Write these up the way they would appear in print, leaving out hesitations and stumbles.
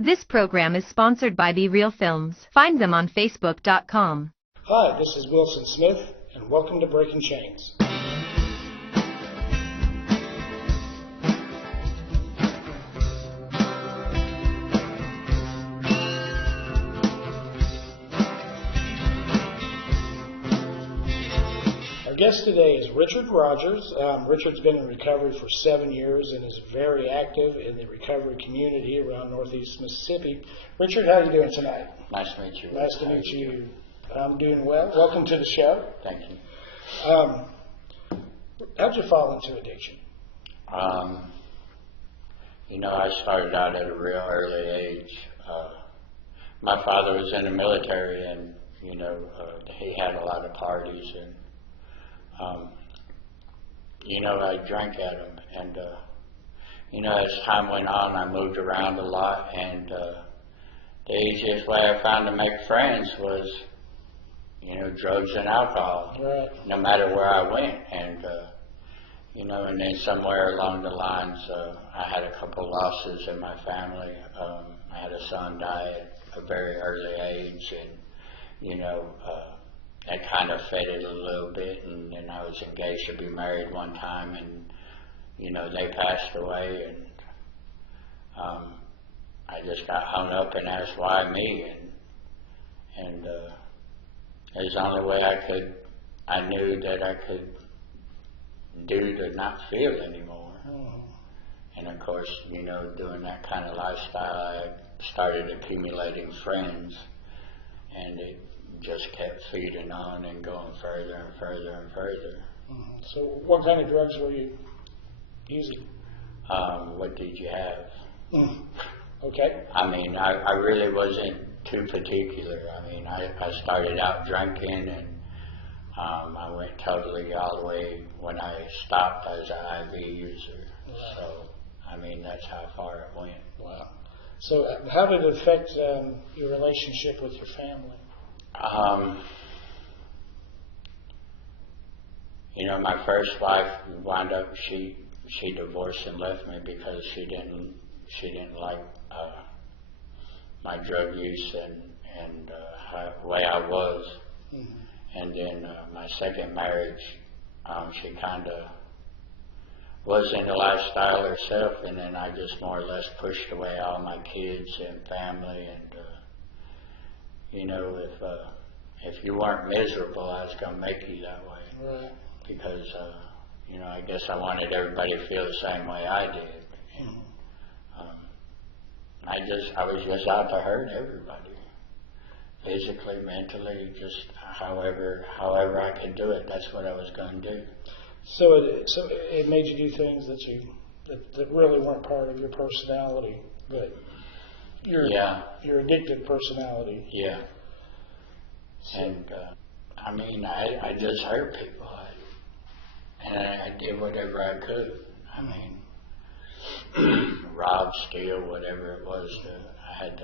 This program is sponsored by Be Real Films. Find them on Facebook.com. Hi, this is Wilson Smith, and welcome to Breaking Chains. Our guest today is Richard Rogers. Richard's been in recovery for 7 years and is very active in the recovery community around Northeast Mississippi. Richard, how are you doing tonight? Nice to meet you. Nice to meet you. I'm doing well. Welcome to the show. Thank you. How'd you fall into addiction? I started out at a real early age. My father was in the military, and he had a lot of parties, and I drank at them, and as time went on, I moved around a lot, and the easiest way I found to make friends was, drugs and alcohol, Right. no matter where I went, and and then somewhere along the lines, I had a couple losses in my family. I had a son die at a very early age, and that kind of faded a little bit, and then I was engaged to be married one time, and they passed away, and I just got hung up and asked why me, and it was the only way I knew that I could do to not feel anymore. Mm-hmm. And of course, doing that kind of lifestyle, I started accumulating friends, and it just kept feeding on and going further and further and further. Mm-hmm. So what kind of drugs were you using? What did you have? Mm. Okay. I really wasn't too particular. I started out drinking, and I went totally all the way when I stopped as an IV user. Wow. So, that's how far it went. Wow. So how did it affect your relationship with your family? My first wife wound up, she divorced and left me because she didn't like my drug use and the way I was. Mm-hmm. And then my second marriage, she kind of was in the lifestyle herself, and then I just more or less pushed away all my kids and family, and if you weren't miserable, I was going to make you that way. Right. Because, I guess I wanted everybody to feel the same way I did. And, I was just out to hurt everybody. Physically, mentally, just however I could do it, that's what I was going to do. So it made you do things that really weren't part of your personality, but your addictive personality. Yeah. And, I just hurt people. And I did whatever I could. Rob, steal, whatever it was. I had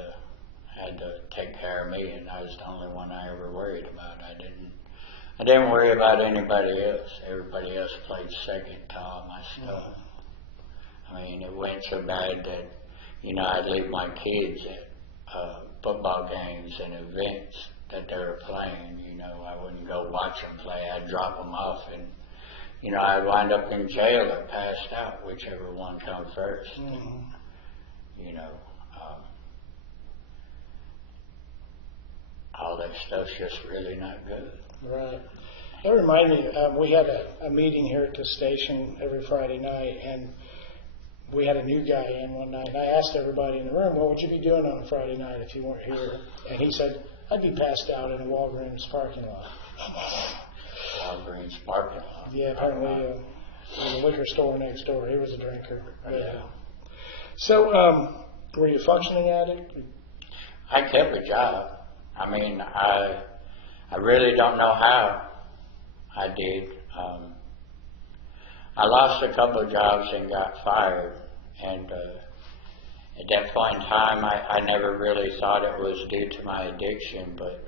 to take care of me, and I was the only one I ever worried about. I didn't worry about anybody else. Everybody else played second to all my stuff. It went so bad that, I'd leave my kids at football games and events that they were playing. I wouldn't go watch them play. I'd drop them off, and I'd wind up in jail or passed out, whichever one come first. Mm-hmm. All that stuff's just really not good. Right. That reminded me, we had a meeting here at the station every Friday night, and we had a new guy in one night, and I asked everybody in the room, what would you be doing on a Friday night if you weren't here? And he said, I'd be passed out in a Walgreens parking lot. Walgreens parking lot? Yeah, apparently there was a liquor store next door. He was a drinker. Yeah. So, were you a functioning addict? I kept a job. I really don't know how I did. I lost a couple of jobs and got fired, and at that point in time, I never really thought it was due to my addiction, but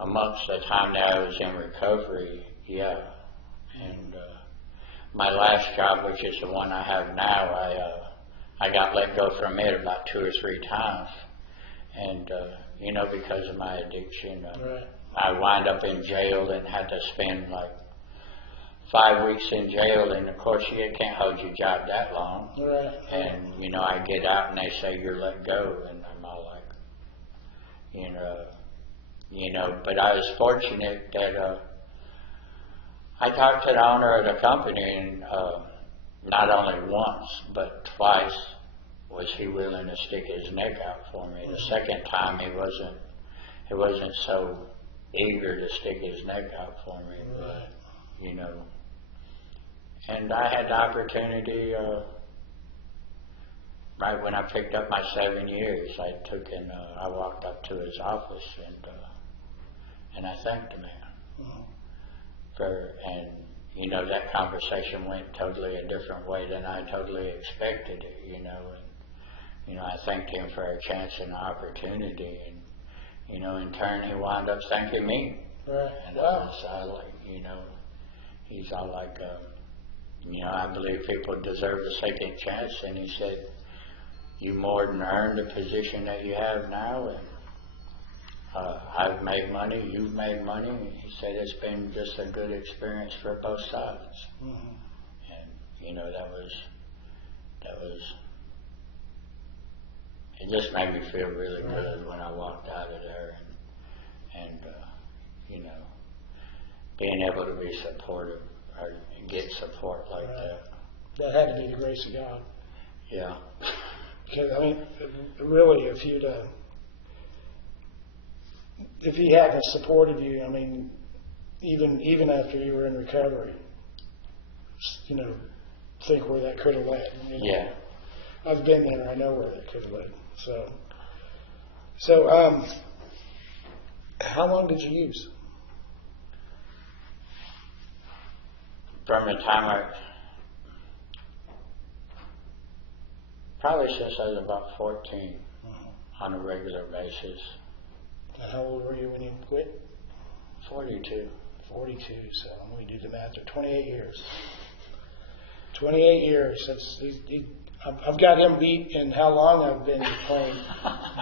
amongst the time that I was in recovery, yeah. And my last job, which is the one I have now, I got let go from it about 2 or 3 times, and you know, because of my addiction, Right. I wind up in jail and had to spend like 5 weeks in jail, and of course you can't hold your job that long. Right. And you know, I get out and they say you're let go, and I'm all like, you know. But I was fortunate that I talked to the owner of the company, and not only once but twice was he willing to stick his neck out for me. The second time he wasn't so eager to stick his neck out for me, but, you know. And I had the opportunity, right when I picked up my 7 years, I walked up to his office and I thanked the man and you know, that conversation went totally a different way than I totally expected it, you know, and you know, I thanked him for a chance and an opportunity, and you know, in turn he wound up thanking me. Right. And I like, you know, he's all like, you know, I believe people deserve a second chance, and he said, you more than earned the position that you have now, and I've made money, you've made money. He said it's been just a good experience for both sides. And you know, that was it just made me feel really good when I walked out of there, and you know, being able to be supportive or get support like that. That had to be the grace of God. Yeah. Because I mean, really, if he hadn't supported you, I mean, even after you were in recovery, you know, think where that could have led. You know? Yeah. I've been there. I know where that could have led. So, how long did you use? From the time probably since I was about 14, on a regular basis. And how old were you when you quit? 42. 42, so let me do the math. 28 years. 28 years. I've got him beat in how long I've been clean,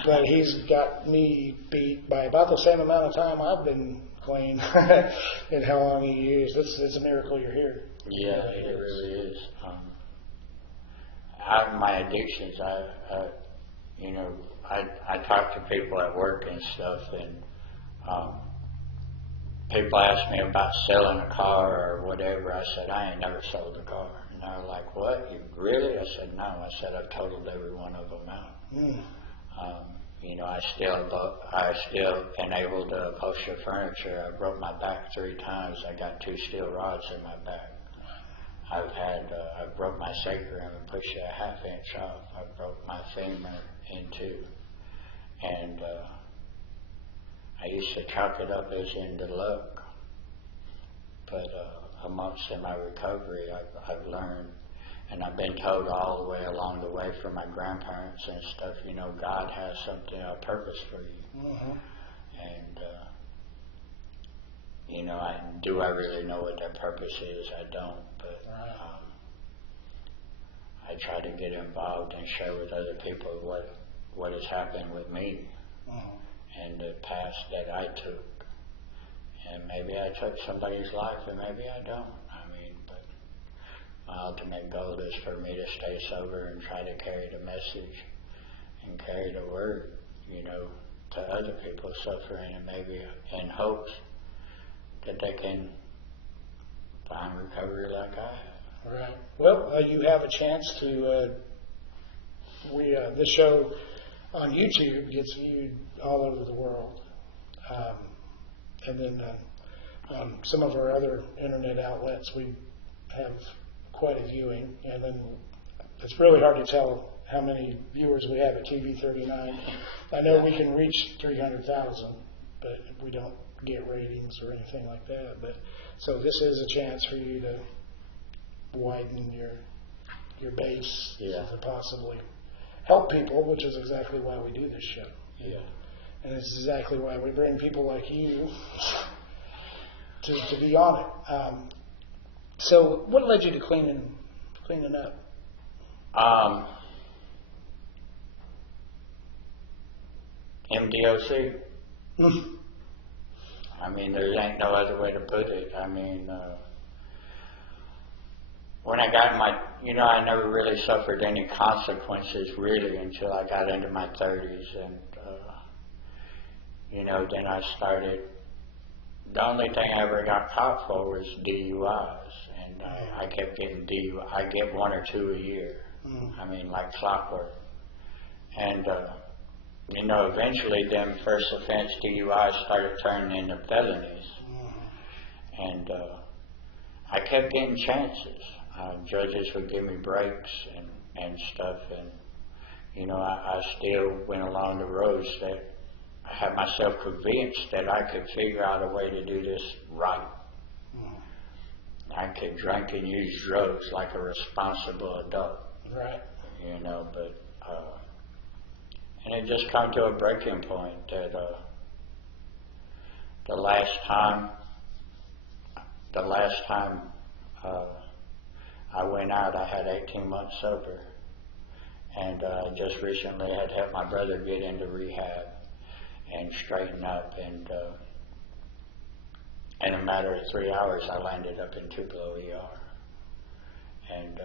but he's got me beat by about the same amount of time I've been clean and how long he used. It's a miracle you're here. Yeah, it really is. My addictions, you know, I talk to people at work and stuff, and people ask me about selling a car or whatever. I said, I ain't never sold a car. And they're like, what? You really? I said, no. I said, I've totaled every one of them out. You know, I still been able to upholster furniture. I broke my back 3 times. I got 2 steel rods in my back. I broke my sacrum and pushed it a 1/2 inch off. I broke my femur in 2. And I used to chalk it up as in the luck. But amongst in my recovery, I've learned, and I've been told all the way along the way from my grandparents and stuff, you know, God has something, a purpose for you. And, you know, do I really know what that purpose is? I don't, but I try to get involved and share with other people what has happened with me and the path that I took. And maybe I took somebody's life and maybe I don't. I mean, but my ultimate goal is for me to stay sober and try to carry the message and carry the word, you know, to other people suffering, and maybe in hopes that they can find recovery like I have. Right. Well, you have a chance to. This show on YouTube gets viewed all over the world, and then on some of our other internet outlets, we have quite a viewing, and then it's really hard to tell how many viewers we have at TV 39. I know we can reach 300,000, but we don't get ratings or anything like that. But so this is a chance for you to widen your base to possibly help people, which is exactly why we do this show. Yeah. And it's exactly why we bring people like you to be on it. So what led you to cleaning up? MDOC. I mean, there ain't no other way to put it. I mean, when I got in my, I never really suffered any consequences really until I got into my 30s, and then I started. The only thing I ever got caught for was DUIs, and I kept getting DUI. I get 1 or 2 a year. I mean, like clockwork. And eventually, them first offense DUIs started turning into felonies, and I kept getting chances. Judges would give me breaks and stuff, and I still went along the roads that I had myself convinced that I could figure out a way to do this right. I could drink and use drugs like a responsible adult. Right. But and it just come to a breaking point that the last time I went out, I had 18 months sober, and just recently had helped my brother get into rehab and straighten up, and in a matter of 3 hours I landed up in Tupelo ER. And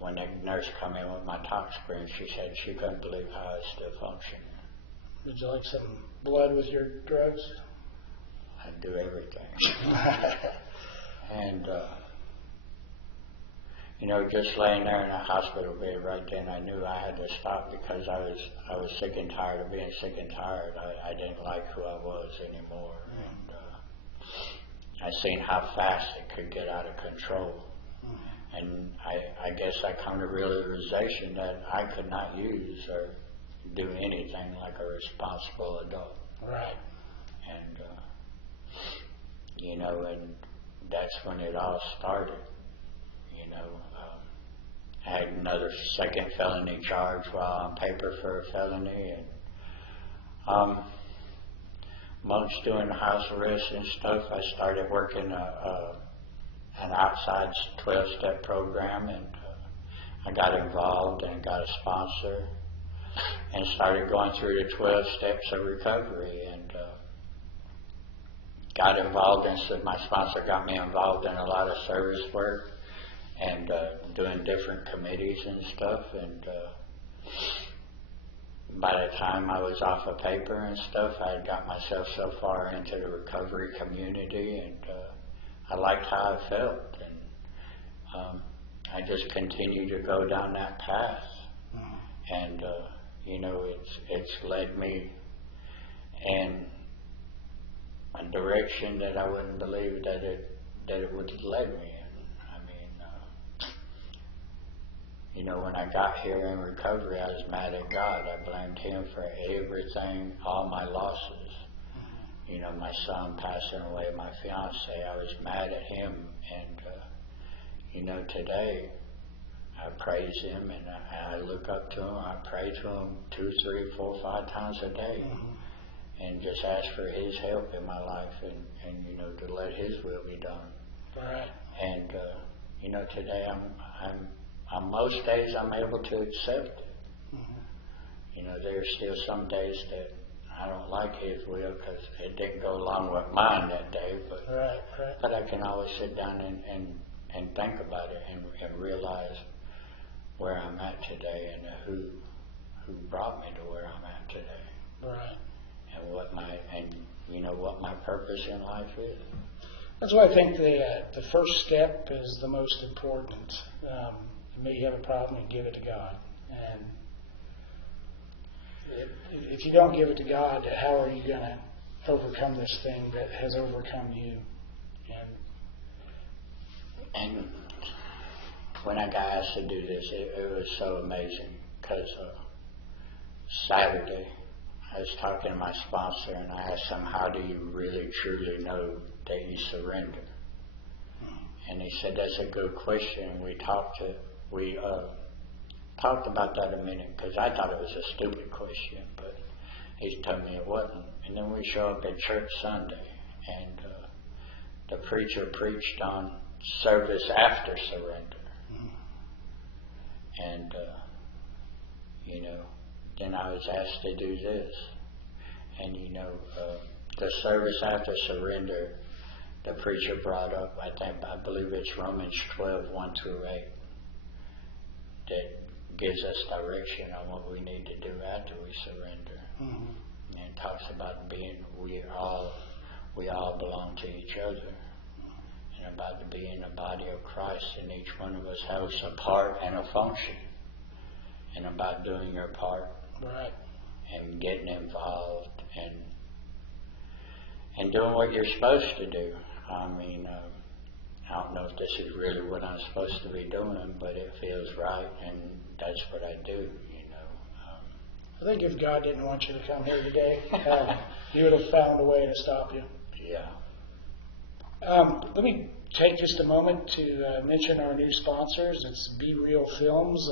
when the nurse come in with my tox screen, she said she couldn't believe how I was still functioning. Would you like some blood with your drugs? I'd do everything. And just laying there in a hospital bed right then, I knew I had to stop, because I was sick and tired of being sick and tired. I didn't like who I was anymore, and I seen how fast it could get out of control. And I guess I come to realization that I could not use or do anything like a responsible adult. Right. And and that's when it all started. I had another second felony charge while on paper for a felony, and amongst doing the house arrest and stuff, I started working an outside 12-step program, and I got involved and got a sponsor and started going through the 12 steps of recovery, and got involved in, so my sponsor got me involved in a lot of service work and doing different committees and stuff, and by the time I was off of paper and stuff, I had got myself so far into the recovery community, and I liked how I felt, and I just continued to go down that path, and it's led me in a direction that I wouldn't believe that it would have led me in. When I got here in recovery, I was mad at God. I blamed Him for everything, all my losses. My son passing away, my fiance, I was mad at him, and today I praise Him, and I look up to Him. I pray to Him 2, 3, 4, 5 times a day, and just ask for His help in my life, and to let His will be done. Right. And today on most days I'm able to accept it. There's still some days that I don't like His will because it didn't go along with mine that day, but I can always sit down and think about it and realize where I'm at today, and who brought me to where I'm at today. Right. And what my purpose in life is. That's why I think the first step is the most important. You have a problem, and give it to God. And if you don't give it to God, how are you going to overcome this thing that has overcome you? And when I got asked to do this, it was so amazing, because Saturday I was talking to my sponsor, and I asked him, how do you really truly know that you surrender? And he said, that's a good question. We talked about that a minute, because I thought it was a stupid question, but he told me it wasn't. And then we show up at church Sunday, and the preacher preached on service after surrender. And then I was asked to do this, And the service after surrender, the preacher brought up, I believe it's Romans 12:1 through 8, that gives us direction on what we need to do after we surrender. Mm-hmm. And talks about we all belong to each other, and about being the body of Christ, and each one of us has a part and a function, and about doing your part, right, and getting involved and doing what you're supposed to do. I mean, I don't know if this is really what I'm supposed to be doing, but it feels right, and that's what I do. I think if God didn't want you to come here today, He would have found a way to stop you. Yeah. Let me take just a moment to mention our new sponsors. It's Be Real Films.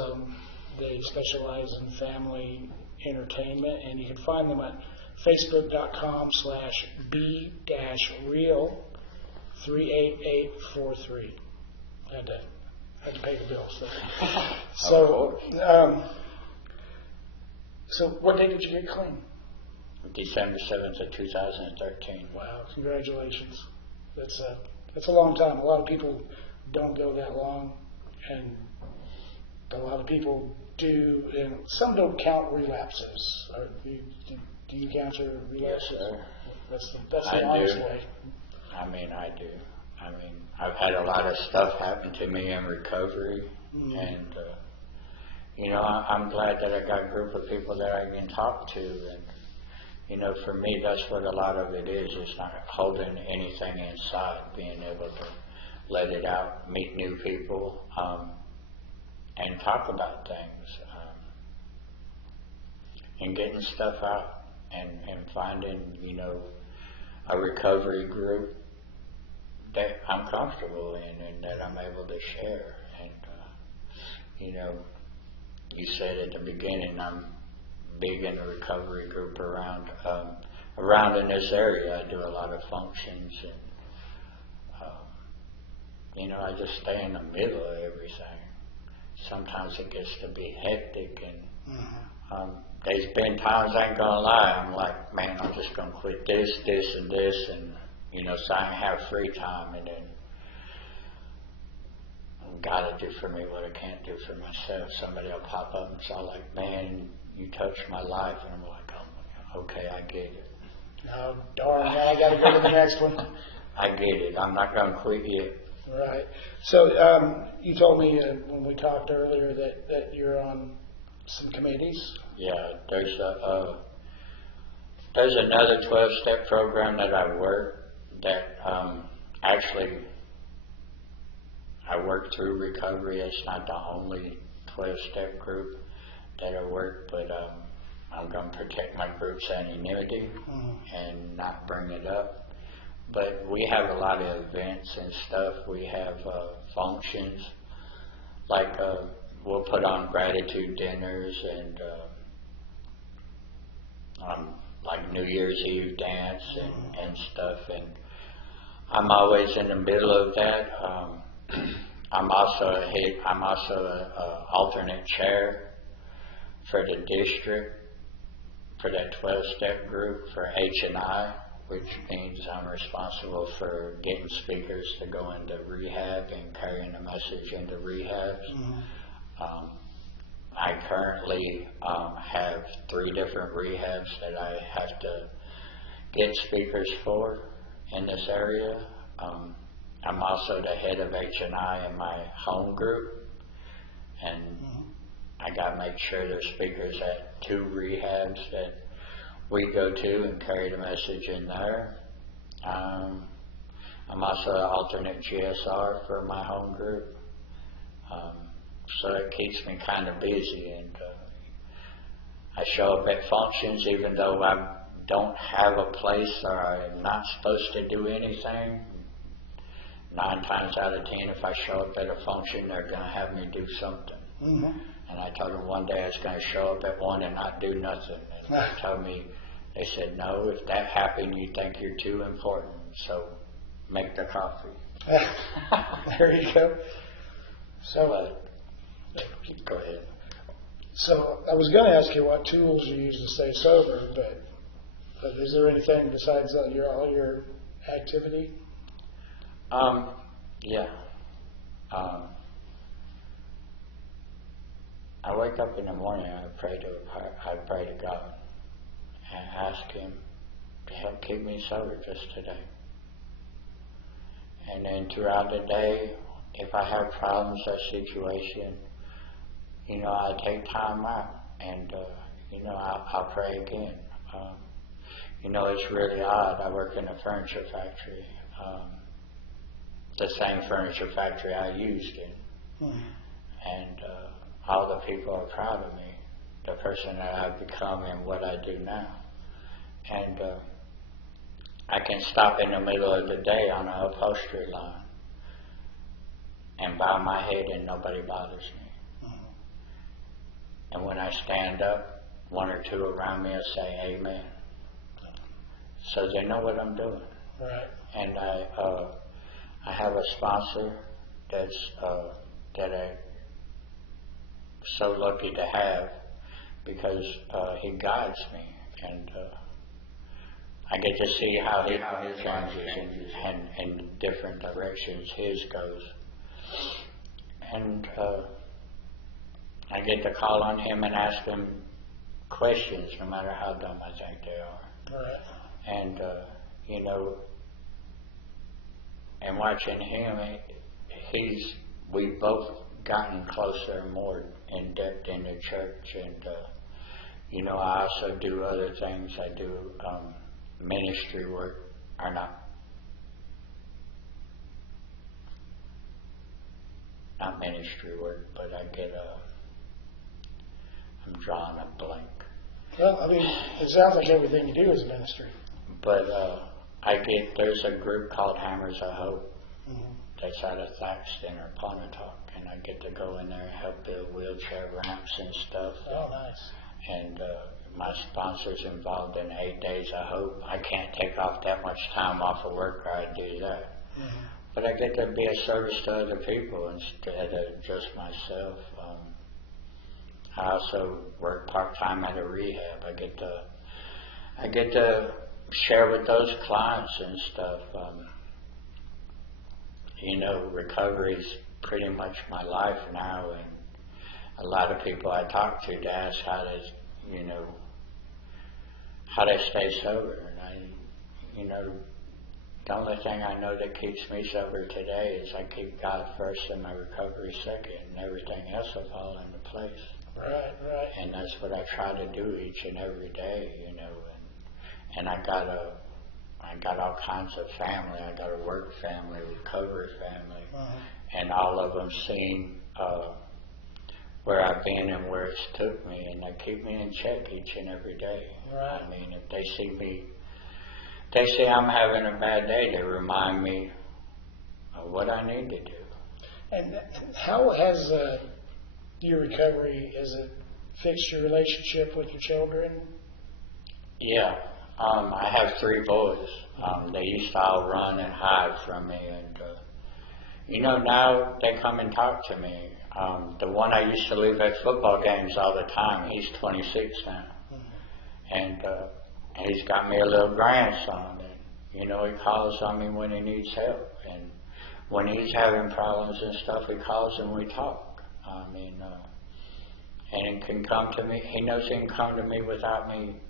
They specialize in family entertainment, and you can find them at facebook.com/b-real 38843. I had to pay the bills there. So what day did you get clean? December 7th of 2013. Wow, congratulations. That's a long time. A lot of people don't go that long, and a lot of people do, and some don't count relapses. Do you count your relapses? Yes, sir. That's the honest way. I do. I've had a lot of stuff happen to me in recovery, and I'm glad that I got a group of people that I can talk to, and for me, that's what a lot of it is. It's not holding anything inside, being able to let it out, meet new people, and talk about things, and getting stuff out, and finding, a recovery group that I'm comfortable in and that I'm able to share. And, you said at the beginning, I'm big in a recovery group around in this area. I do a lot of functions, and I just stay in the middle of everything. Sometimes it gets to be hectic, and there's been times, I ain't gonna lie, I'm like, man, I'm just gonna quit this, and this, and so I can have free time, and then God will do for me what I can't do for myself. Somebody will pop up and say, like, man, you touched my life, and I'm like, oh, okay, I get it. Oh, darn, now I got to go to the next one. I get it. I'm not going to quit yet. Right. So you told me when we talked earlier that you're on some committees. Yeah, there's another 12-step program that I work that actually I work through recovery. It's not the only 12-step group that I work, but I'm going to protect my group's anonymity and not bring it up. But we have a lot of events and stuff. We have functions, like we'll put on gratitude dinners and like New Year's Eve dance and stuff. And I'm always in the middle of that. I'm also an alternate chair for the district for that 12-step group for H&I, which means I'm responsible for getting speakers to go into rehab and carrying the message into rehabs. I currently have 3 different rehabs that I have to get speakers for in this area. I'm also the head of H&I in my home group, and I got to make sure there's speakers at 2 rehabs that we go to and carry the message in there. I'm also an alternate GSR for my home group, so it keeps me kind of busy, and I show up at functions even though I don't have a place or I'm not supposed to do anything. 9 times out of 10, if I show up at a function, they're going to have me do something. And I told them one day I was going to show up at one and not do nothing. And they told me, they said, no, if that happened, you think you're too important, so make the coffee. There you go. So, go ahead. So I was going to ask you what tools you use to stay sober, but But is there anything besides all your activity? Yeah. I wake up in the morning and I pray to God and ask Him to help keep me sober just today. And then throughout the day, if I have problems or situation, I take time out and, I'll pray again. It's really odd. I work in a furniture factory, the same furniture factory I used in. Mm-hmm. And all the people are proud of me, the person that I've become and what I do now. And I can stop in the middle of the day on an upholstery line and bow my head and nobody bothers me. Mm-hmm. And when I stand up, one or two around me will say amen. So they know what I'm doing. Right. And I have a sponsor that I'm so lucky to have because he guides me, and I get to see how his changes and in different directions his goes. And I get to call on him and ask him questions, no matter how dumb I think they are. Right. And, and watching him, we've both gotten closer and more in depth in the church. And, I also do other things. I do ministry work, or not ministry work, but I'm drawing a blank. Well, it sounds like everything you do is ministry. But there's a group called Hammers of Hope. Mm-hmm. That's out of Thaxton or Pontotoc, and I get to go in there and help build wheelchair ramps and stuff. Oh, nice. And my sponsor's involved in 8 Days of Hope. I can't take off that much time off of work or I do that. Mm-hmm. But I get to be a service to other people instead of just myself. I also work part-time at a rehab. I get to share with those clients and stuff. Recovery's pretty much my life now, and a lot of people I talk to ask how they stay sober. And the only thing I know that keeps me sober today is I keep God first and my recovery second, and everything else will fall into place. Right. And that's what I try to do each and every day, and I got all kinds of family. I got a work family, recovery family, and all of them seen where I've been and where it's took me, and they keep me in check each and every day. Right. If they see I'm having a bad day, they remind me of what I need to do. And how has your recovery, has it fixed your relationship with your children? Yeah. I have 3 boys. They used to all run and hide from me, and now they come and talk to me. The one I used to leave at football games all the time, he's 26 now, and he's got me a little grandson, and he calls on me when he needs help, and when he's having problems and stuff, he calls and we talk. And it can come to me. He knows he can come to me without me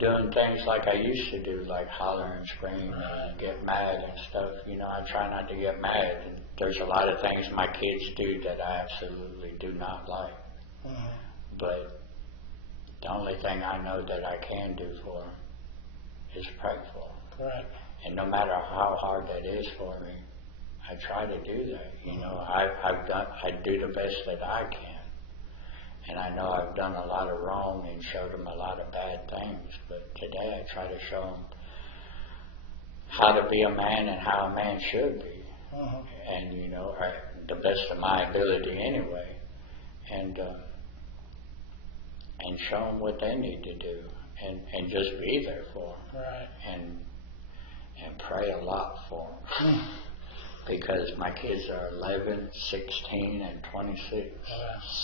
doing things like I used to do, like holler and scream and get mad and stuff. I try not to get mad. And there's a lot of things my kids do that I absolutely do not like. Mm-hmm. But the only thing I know that I can do for them is pray for them. Right. And no matter how hard that is for me, I try to do that. I do the best that I can. And I know I've done a lot of wrong and showed them a lot of bad things, but today I try to show them how to be a man and how a man should be. And, the best of my ability anyway. And show them what they need to do and just be there for them. Right. And pray a lot for them. Because my kids are 11, 16, and 26.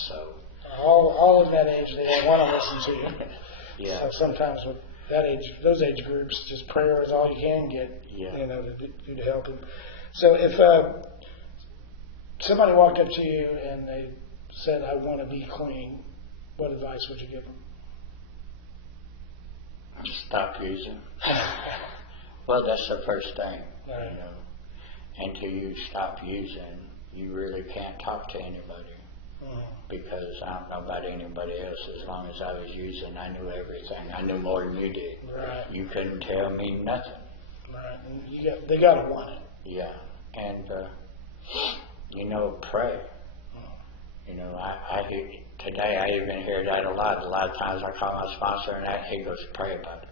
So... All in that age, they don't want to listen to you. Yeah. So sometimes those age groups, just prayer is all you can get, Yeah. to do to help them. So if somebody walked up to you and they said, "I want to be clean," what advice would you give them? Stop using. Well, that's the first thing, Right. Until you stop using, you really can't talk to anybody. Because I don't know about anybody else. As long as I was using, I knew everything. I knew more than you did. Right. You couldn't tell me nothing. Right. And they got to want it. Yeah. And, pray. I hear, today I even hear that a lot. A lot of times I call my sponsor and he goes, pray about it.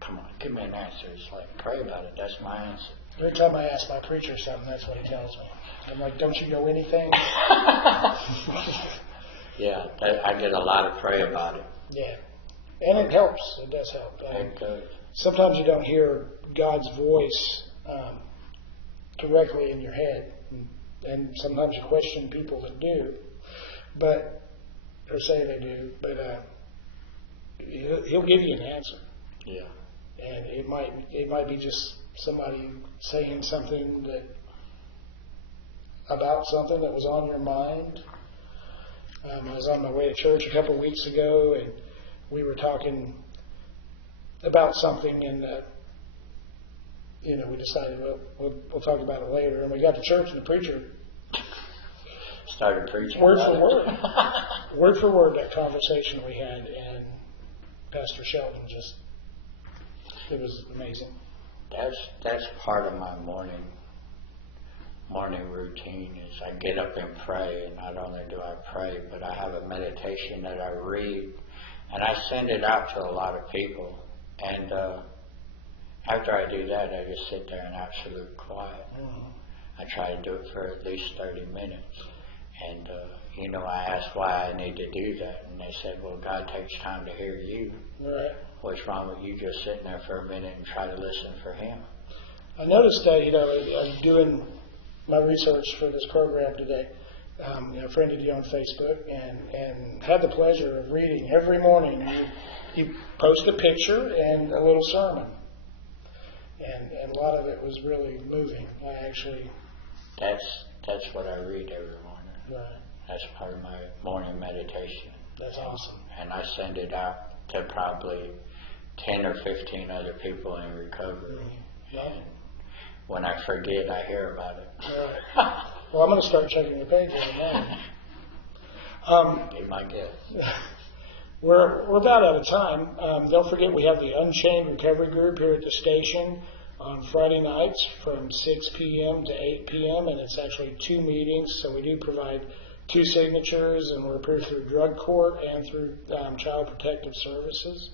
Come on, give me an answer. It's like, pray about it. That's my answer. Every time I ask my preacher something, that's what he tells me. I'm like, don't you know anything? Yeah, I get a lot of pray about it. Yeah. And it helps. It does help. It does. Sometimes you don't hear God's voice directly in your head. And sometimes you question people that do, or say they do, but he'll give you an answer. Yeah. And it might be just somebody saying something about something that was on your mind. I was on my way to church a couple of weeks ago, and we were talking about something, and we decided we'll talk about it later. And we got to church, and the preacher started preaching word for word that conversation we had, and Pastor Sheldon it was amazing. That's part of my morning routine is I get up and pray, and not only do I pray, but I have a meditation that I read, and I send it out to a lot of people. And after I do that, I just sit there in absolute quiet. I try to do it for at least 30 minutes. And, I asked why I need to do that, and they said, well, God takes time to hear you. Right. What's wrong with you just sitting there for a minute and try to listen for Him? I noticed that, I'm doing my research for this program today. I friended you on Facebook and had the pleasure of reading every morning. You post a picture and a little sermon. And a lot of it was really moving. That's what I read every morning. Right. That's part of my morning meditation. That's awesome. And I send it out to probably 10 or 15 other people in recovery. And when I forget, I hear about it. Right. Well, I'm going to start checking the page in the morning. Be my guest. We're about out of time. Don't forget we have the Unchained Recovery Group here at the station on Friday nights from 6 p.m. to 8 p.m. and it's actually 2 meetings, so we do provide 2 signatures, and we're approved through drug court and through Child Protective Services.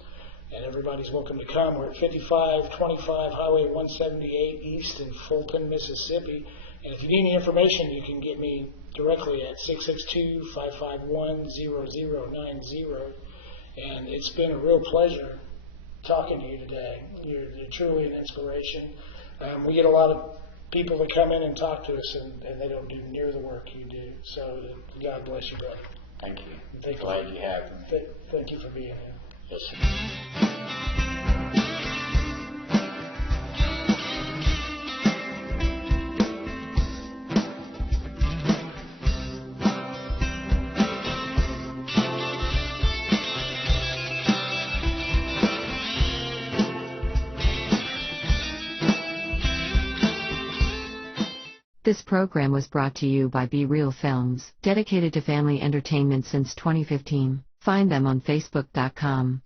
And everybody's welcome to come. We're at 5525 Highway 178 East in Fulton, Mississippi. And if you need any information, you can get me directly at 662-551-0090. And it's been a real pleasure talking to you today. You're truly an inspiration. We get a lot of people that come in and talk to us, and they don't do near the work you do. So God bless you, brother. Thank you. Glad you have me. Thank you for being here. Yes, sir. This program was brought to you by Be Real Films, dedicated to family entertainment since 2015. Find them on Facebook.com.